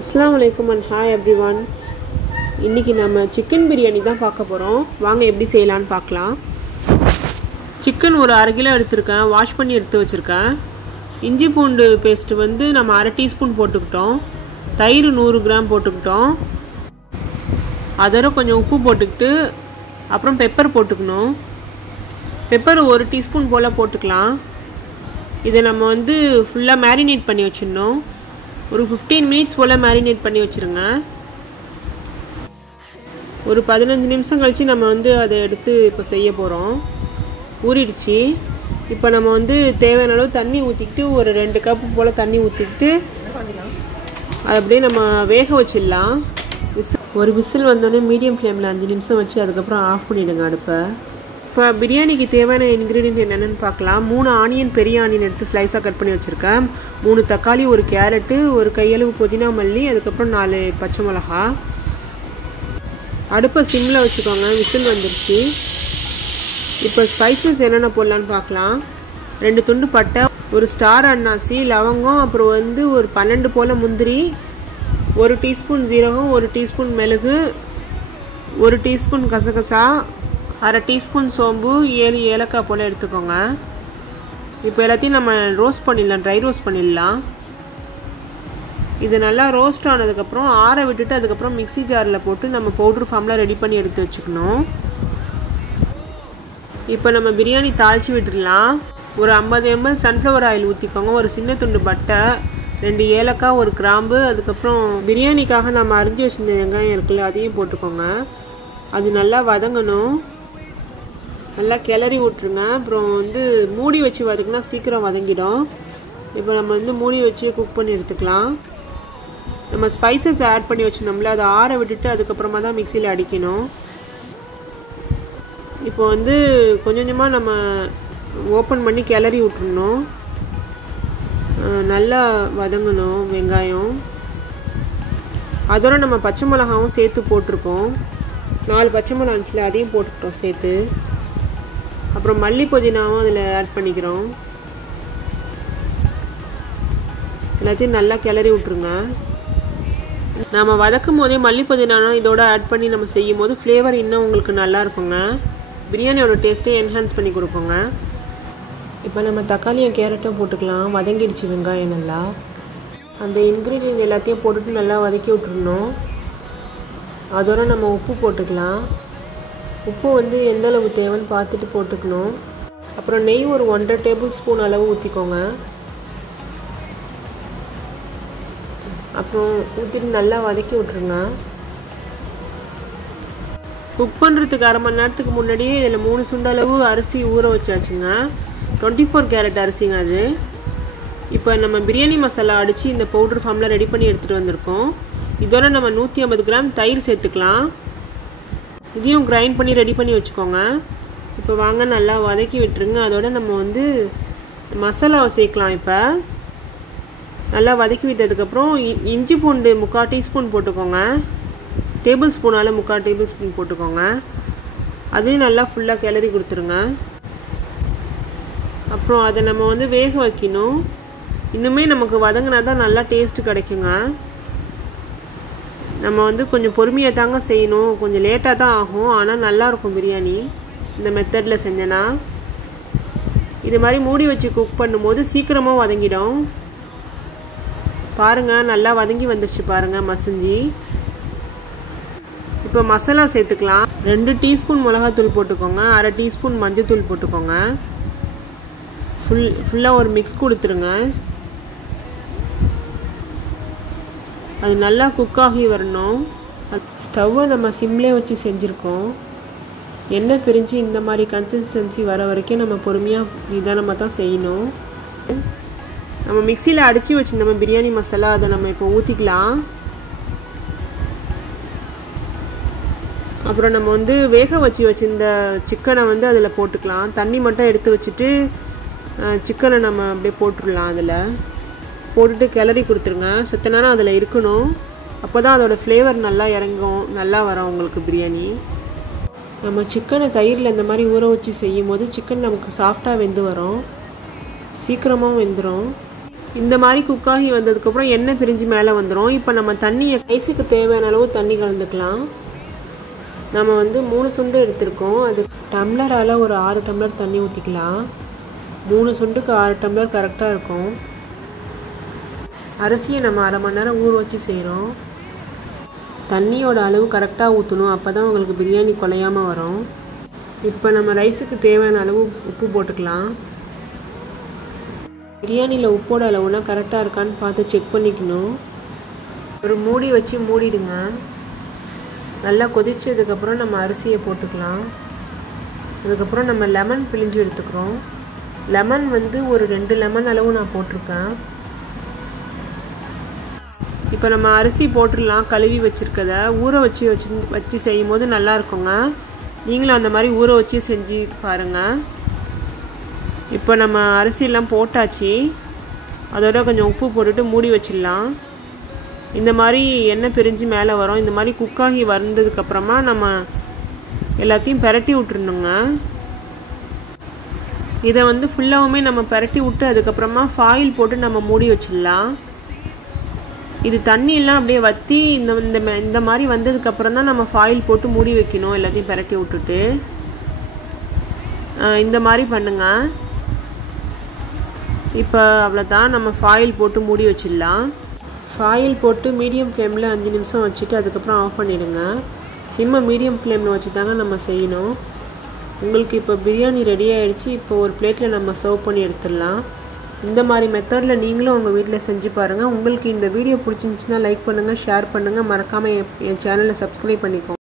अस्सलाम वालेकुम and hi everyone. இன்னைக்கு நம்ம சிக்கன் பிரியாணி தான் பார்க்க போறோம். வாங்க எப்படி செய்யலாம்னு பார்க்கலாம். சிக்கன் ஒரு 1/2 கிலோ எடுத்துர்க்கேன். வாஷ் பண்ணி எடுத்து வச்சிருக்கேன். இஞ்சி பூண்டு பேஸ்ட் வந்து நம்ம 1/2 டீஸ்பூன் போட்டுக்கிட்டோம். தயிர் 100 கிராம் போட்டுக்கிட்டோம். அதோட கொஞ்சம் உப்பு போட்டுக்கிட்டு அப்புறம் பெப்பர் போட்டுக்கணும். பெப்பர் 1 டீஸ்பூன் போல போட்டுக்கலாம். இதை நம்ம வந்து ஃபுல்லா மேரினேட் பண்ணி வச்சிடணும். ஒரு 15 மினிட்ஸ் போல மேரினேட் பண்ணி வச்சிருங்க. ஒரு 15 நிமிஷம் கழிச்சு நம்ம வந்து அதை எடுத்து இப்போ செய்ய போகிறோம். ஊறிடுச்சு. இப்போ நம்ம வந்து தேவையான அளவு தண்ணி ஊற்றிக்கிட்டு ஒரு 2 கப்பு போல் தண்ணி ஊற்றிக்கிட்டு அதை அப்படியே நம்ம வேக வச்சிடலாம். ஒரு விசில் வந்தோடனே மீடியம் ஃப்ளேமில் 5 நிமிஷம் வச்சு அதுக்கப்புறம் ஆஃப் பண்ணிவிடுங்க அடுப்பை. இப்போ பிரியாணிக்கு தேவையான இன்க்ரீடியன்ட் என்னென்னு பார்க்கலாம். 3 ஆனியன், பெரிய ஆனியன் எடுத்து ஸ்லைஸாக கட் பண்ணி வச்சுருக்கேன். 3 தக்காளி, 1 கேரட்டு, ஒரு கையளவு புதினா மல்லி, அதுக்கப்புறம் 4 பச்சை மிளகா. அடுப்பை சிம்மில் வச்சுக்கோங்க. விசில் வந்துருச்சு. இப்போ ஸ்பைசஸ் என்னென்ன போடலான்னு பார்க்கலாம். 2 துண்டு பட்டை, ஒரு ஸ்டார் அன்னாசி, லவங்கம், அப்புறம் வந்து ஒரு 12 போல் முந்திரி, 1 டீஸ்பூன் ஜீரகம், 1 டீஸ்பூன் மிளகு, 1 டீஸ்பூன் கசகசா, 1/2 டீஸ்பூன் சோம்பு, 7 ஏலக்காய் போல் எடுத்துக்கோங்க. இப்போ எல்லாத்தையும் நம்ம ரோஸ்ட் பண்ணிடலாம், ட்ரை ரோஸ்ட் பண்ணிடலாம். இது நல்லா ரோஸ்ட் ஆனதுக்கப்புறம் ஆற விட்டுட்டு அதுக்கப்புறம் மிக்சி ஜாரில் போட்டு நம்ம பவுட்ரு ஃபார்மில் ரெடி பண்ணி எடுத்து வச்சுக்கணும். இப்போ நம்ம பிரியாணி தாளித்து விட்டுடலாம். ஒரு 50 ml சன்ஃப்ளவர் ஆயில் ஊற்றிக்கோங்க. ஒரு சின்ன துண்டு பட்டை, 2 ஏலக்காய், 1 கிராம்பு, அதுக்கப்புறம் பிரியாணிக்காக நம்ம அரிஞ்சு வச்சுருந்த வெங்காயம் இருக்குல்ல, அதையும் போட்டுக்கோங்க. அது நல்லா வதங்கணும். நல்லா கிளறி விட்ருங்க. அப்புறம் வந்து மூடி வச்சு வதக்கினா சீக்கிரம் வதங்கிடும். இப்போ நம்ம வந்து மூடி வச்சு குக் பண்ணி எடுத்துக்கலாம். நம்ம ஸ்பைசஸ் ஆட் பண்ணி வச்சுருந்தோம்ல, அதை ஆற விட்டுட்டு அதுக்கப்புறமா தான் மிக்சியில் அடிக்கணும். இப்போ வந்து கொஞ்சம் கொஞ்சமாக நம்ம ஓப்பன் பண்ணி கிளறி விட்டுருணும். நல்லா வதங்கணும் வெங்காயம். அதோட நம்ம பச்சை மிளகாவும் சேர்த்து போட்டிருக்கோம். 4 பச்சை மிளகா இருந்துச்சுல, அதையும் போட்டுக்கிட்டோம் சேர்த்து. அப்புறம் மல்லி புதினாவும் அதில் ஆட் பண்ணிக்கிறோம். எல்லாத்தையும் நல்லா கிளறி விட்ருங்க. நம்ம வதக்கும் போதே மல்லி புதினாவும் இதோட ஆட் பண்ணி நம்ம செய்யும் போது ஃப்ளேவர் இன்னும் உங்களுக்கு நல்லா இருக்குங்க. பிரியாணியோட டேஸ்ட்டை என்ஹான்ஸ் பண்ணி கொடுப்போங்க. இப்போ நம்ம தக்காளியும் கேரட்டும் போட்டுக்கலாம். வதங்கிடுச்சு வெங்காயம் நல்லா. அந்த இன்க்ரீடியன்ட் எல்லாத்தையும் போட்டுட்டு நல்லா வதக்கி விட்டுருணும். அதோட நம்ம உப்பு போட்டுக்கலாம். உப்பு வந்து எந்த அளவு தேவைன்னு பார்த்துட்டு போட்டுக்கணும். அப்புறம் நெய் ஒரு 1.5 டேபிள் ஸ்பூன் அளவு ஊற்றிக்கோங்க. அப்புறம் ஊற்றிட்டு நல்லா வதக்கி விட்ருங்க. குக் பண்ணுறதுக்கு 1/2 மணி நேரத்துக்கு முன்னாடியே இதில் 3 சுண்டளவு அரிசி ஊற வச்சாச்சுங்க. 24 கேரட் அரிசிங்க அது. இப்போ நம்ம பிரியாணி மசாலா அடித்து இந்த பவுட்ரு ஃபார்மில் ரெடி பண்ணி எடுத்துகிட்டு வந்திருக்கோம். இதோட நம்ம 150 கிராம் தயிர் சேர்த்துக்கலாம். இதையும் கிரைண்ட் பண்ணி ரெடி பண்ணி வச்சுக்கோங்க. இப்போ வாங்க நல்லா வதக்கி விட்டுருங்க. அதோட நம்ம வந்து மசாலாவை சேர்க்கலாம். இப்போ நல்லா வதக்கி விட்டதுக்கப்புறம் இஞ்சி பூண்டு 3/4 டீஸ்பூன் போட்டுக்கோங்க. டேபிள் ஸ்பூனால் 3/4 டேபிள் ஸ்பூன் போட்டுக்கோங்க. அதையும் நல்லா ஃபுல்லாக கிளறி கொடுத்துருங்க. அப்புறம் அதை நம்ம வந்து வேக வைக்கணும். இன்னுமே நமக்கு வதங்கினா தான் நல்லா டேஸ்ட்டு கிடைக்குங்க. நம்ம வந்து கொஞ்சம் பொறுமையாக தாங்க செய்யணும். கொஞ்சம் லேட்டாக தான் ஆகும், ஆனால் நல்லாயிருக்கும் பிரியாணி இந்த மெத்தடில் செஞ்சேன்னா. இது மாதிரி மூடி வச்சு குக் பண்ணும்போது சீக்கிரமாக வதங்கிடும். பாருங்கள், நல்லா வதங்கி வந்துடுச்சு பாருங்கள் மசிஞ்சி. இப்போ மசாலா சேர்த்துக்கலாம். 2 டீஸ்பூன் மிளகாத்தூள் போட்டுக்கோங்க. 1/2 டீஸ்பூன் மஞ்சள் போட்டுக்கோங்க. ஃபுல்லாக ஒரு மிக்ஸ் கொடுத்துருங்க. அது நல்லா குக் ஆகி வரணும். ஸ்டவ்வை நம்ம சிம்லேயே வச்சு செஞ்சுருக்கோம். எண்ணெய் பிரிஞ்சு இந்த மாதிரி கன்சிஸ்டன்சி வர வரைக்கும் நம்ம பொறுமையாக நிதானமாக தான் செய்யணும். நம்ம மிக்சியில் அடித்து வச்சுருந்தோம் பிரியாணி மசாலா, அதை நம்ம இப்போ ஊற்றிக்கலாம். அப்புறம் நம்ம வந்து வேக வச்சுருந்த சிக்கனை வந்து அதில் போட்டுக்கலாம். தண்ணி மட்டும் எடுத்து வச்சுட்டு சிக்கனை நம்ம அப்படியே போட்டுடலாம். அதில் போட்டுட்டு கிளறி கொடுத்துருங்க. செத்த நேரம் அதில் இருக்கணும். அப்போ தான் அதோட ஃப்ளேவர் நல்லா இறங்கும், நல்லா வரும் உங்களுக்கு பிரியாணி. நம்ம சிக்கனை தயிரில் இந்த மாதிரி ஊற வச்சு செய்யும் போது சிக்கன் நமக்கு சாஃப்டாக வெந்து வரும், சீக்கிரமாகவும் வெந்துடும். இந்த மாதிரி குக்காகி வந்ததுக்கப்புறம் எண்ணெய் பிரிஞ்சு மேலே வந்துடும். இப்போ நம்ம தண்ணியை ரைஸுக்கு தேவையான அளவு தண்ணி கலந்துக்கலாம். நம்ம வந்து 3 சுண்டு எடுத்திருக்கோம். அது டம்ளரால் ஒரு 6 டம்ளர் தண்ணி ஊற்றிக்கலாம். 3 சுண்டுக்கு 6 டம்ளர் கரெக்டாக இருக்கும். அரிசியை நம்ம அரை மணி நேரம் ஊற வச்சு செய்கிறோம். தண்ணியோட அளவு கரெக்டாக ஊற்றணும், அப்போ தான் உங்களுக்கு பிரியாணி குலையாமல் வரும். இப்போ நம்ம ரைஸுக்கு தேவையான அளவு உப்பு போட்டுக்கலாம். பிரியாணியில் உப்போட அளவுனா கரெக்டாக இருக்கான்னு பார்த்து செக் பண்ணிக்கணும். ஒரு மூடி வச்சு மூடிடுங்க. நல்லா கொதிச்சதுக்கப்புறம் நம்ம அரிசியை போட்டுக்கலாம். அதுக்கப்புறம் நம்ம லெமன் பிழிஞ்சு எடுத்துக்கிறோம். லெமன் வந்து ஒரு 2 லெமன் அளவு நான் போட்டிருக்கேன். இப்போ நம்ம அரிசி போட்டுடலாம். கழுவி வச்சுருக்கத ஊற வச்சு செய்யும் போது நல்லா இருக்குங்க. நீங்களும் அந்த மாதிரி ஊற வச்சு செஞ்சு பாருங்கள். இப்போ நம்ம அரிசியெல்லாம் போட்டாச்சு. அதோட கொஞ்சம் உப்பு போட்டுட்டு மூடி வச்சிடலாம். இந்த மாதிரி எண்ணெய் பிரிஞ்சு மேலே வரும். இந்த மாதிரி குக்காகி வந்ததுக்கப்புறமா நம்ம எல்லாத்தையும் பெரட்டி விட்டுருணுங்க. இதை வந்து ஃபுல்லாகவுமே நம்ம பெரட்டி விட்டு அதுக்கப்புறமா ஃபாயில் போட்டு நம்ம மூடி வச்சிடலாம். இது தண்ணியெல்லாம் அப்படியே வற்றி இந்த மாதிரி வந்ததுக்கப்புறம் தான் நம்ம ஃபாயில் போட்டு மூடி வைக்கணும். எல்லாத்தையும் பெரட்டி விட்டுட்டு இந்த மாதிரி பண்ணுங்க. இப்போ அவ்வளோதான், நம்ம ஃபாயில் போட்டு மூடி வச்சிடலாம். ஃபாயில் போட்டு மீடியம் ஃப்ளேமில் 5 நிமிஷம் வச்சுட்டு அதுக்கப்புறம் ஆஃப் பண்ணிவிடுங்க. சிம்மை மீடியம் ஃப்ளேமில் வச்சு தாங்க நம்ம செய்யணும். உங்களுக்கு இப்போ பிரியாணி ரெடி ஆகிடுச்சு. இப்போ ஒரு பிளேட்டில் நம்ம சர்வ் பண்ணி எடுத்துடலாம். இந்த மாதிரி மெத்தடில் நீங்களும் உங்கள் வீட்டில் செஞ்சு பாருங்கள். உங்களுக்கு இந்த வீடியோ பிடிச்சிருந்துச்சுன்னா லைக் பண்ணுங்கள், ஷேர் பண்ணுங்கள். மறக்காமல் என் சேனலை சப்ஸ்கிரைப் பண்ணிக்கோங்க.